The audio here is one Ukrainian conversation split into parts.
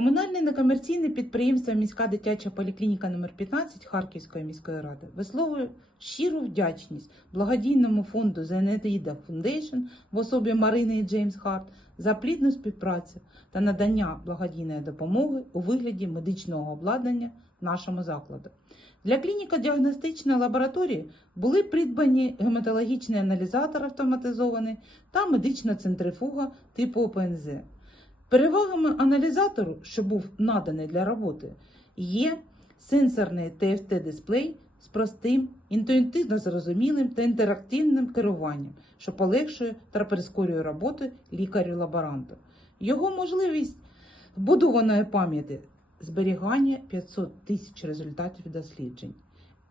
Комунальне некомерційне підприємство Міська дитяча поліклініка номер 15 Харківської міської ради висловлює щиру вдячність благодійному фонду Зенедіда Фундейшн в особі Марини і Джеймс Харт за плідну співпрацю та надання благодійної допомоги у вигляді медичного обладнання нашому закладу. Для клініко-діагностичної лабораторії були придбані гематологічний аналізатор автоматизований та медична центрифуга типу ОПНЗ. Перевагами аналізатору, що був наданий для роботи, є сенсорний TFT-дисплей з простим, інтуїтивно зрозумілим та інтерактивним керуванням, що полегшує та прискорює роботу лікарю-лаборанту. Його можливість вбудованої пам'яті зберігання 500 тисяч результатів досліджень.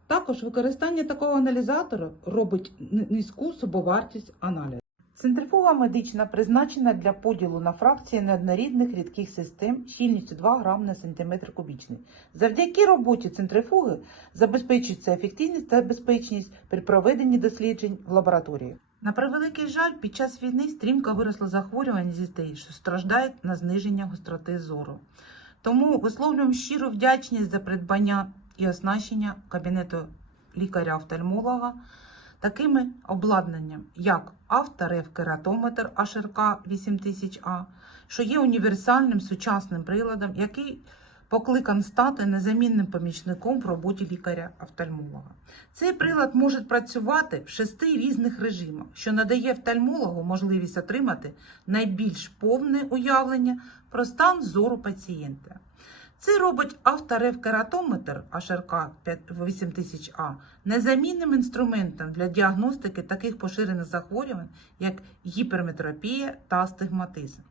Також використання такого аналізатора робить низьку собовартість аналізу. Центрифуга медична призначена для поділу на фракції неоднорідних рідких систем щільністю 2 грам на сантиметр кубічний. Завдяки роботі центрифуги забезпечується ефективність та безпечність при проведенні досліджень в лабораторії. На превеликий жаль, під час війни стрімко виросло захворювання дітей, що страждають на зниження гостроти зору. Тому висловлюємо щиру вдячність за придбання і оснащення кабінету лікаря-офтальмолога такими обладнанням, як авторев-кератометр HRK 8000A, що є універсальним сучасним приладом, який покликан стати незамінним помічником в роботі лікаря-офтальмолога. Цей прилад може працювати в шести різних режимах, що надає офтальмологу можливість отримати найбільш повне уявлення про стан зору пацієнта. Це робить авторевкератометр HRK 8000A незамінним інструментом для діагностики таких поширених захворювань, як гіперметропія та астигматизм.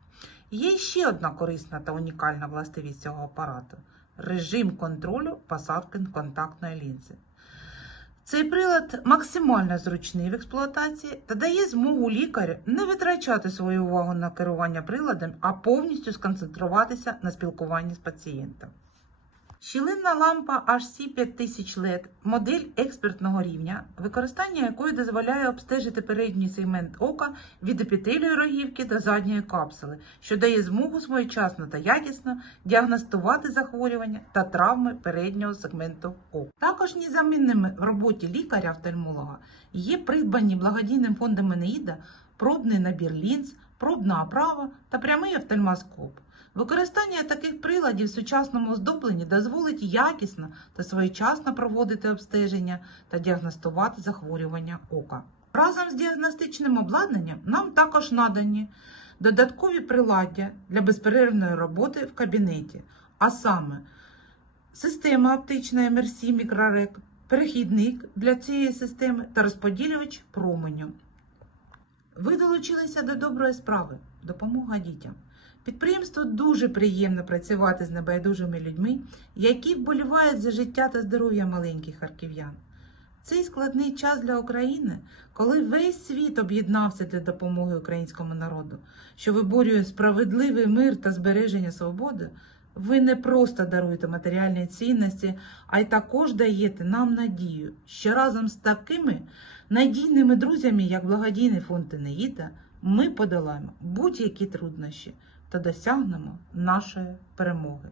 Є ще одна корисна та унікальна властивість цього апарату режим контролю посадки контактної лінзи. Цей прилад максимально зручний в експлуатації та дає змогу лікарю не витрачати свою увагу на керування приладом, а повністю сконцентруватися на спілкуванні з пацієнтом. Щілинна лампа HC 5000 LED – модель експертного рівня, використання якої дозволяє обстежити передній сегмент ока від епітелію рогівки до задньої капсули, що дає змогу своєчасно та якісно діагностувати захворювання та травми переднього сегменту ока. Також незамінними в роботі лікаря-офтальмолога є придбані благодійним фондом Енеїда пробний набір лінз, пробна оправа та прямий офтальмоскоп. Використання таких приладів в сучасному оздобленні дозволить якісно та своєчасно проводити обстеження та діагностувати захворювання ока. Разом з діагностичним обладнанням нам також надані додаткові приладдя для безперервної роботи в кабінеті, а саме система оптичної MRC мікрорек, перехідник для цієї системи та розподілювач променю. Ви долучилися до доброї справи допомога дітям. Підприємству дуже приємно працювати з небайдужими людьми, які вболівають за життя та здоров'я маленьких харків'ян. Цей складний час для України, коли весь світ об'єднався для допомоги українському народу, що виборює справедливий мир та збереження свободи, ви не просто даруєте матеріальні цінності, а й також даєте нам надію, що разом з такими надійними друзями, як благодійний фонд Енеїда, ми подолаємо будь-які труднощі та досягнемо нашої перемоги.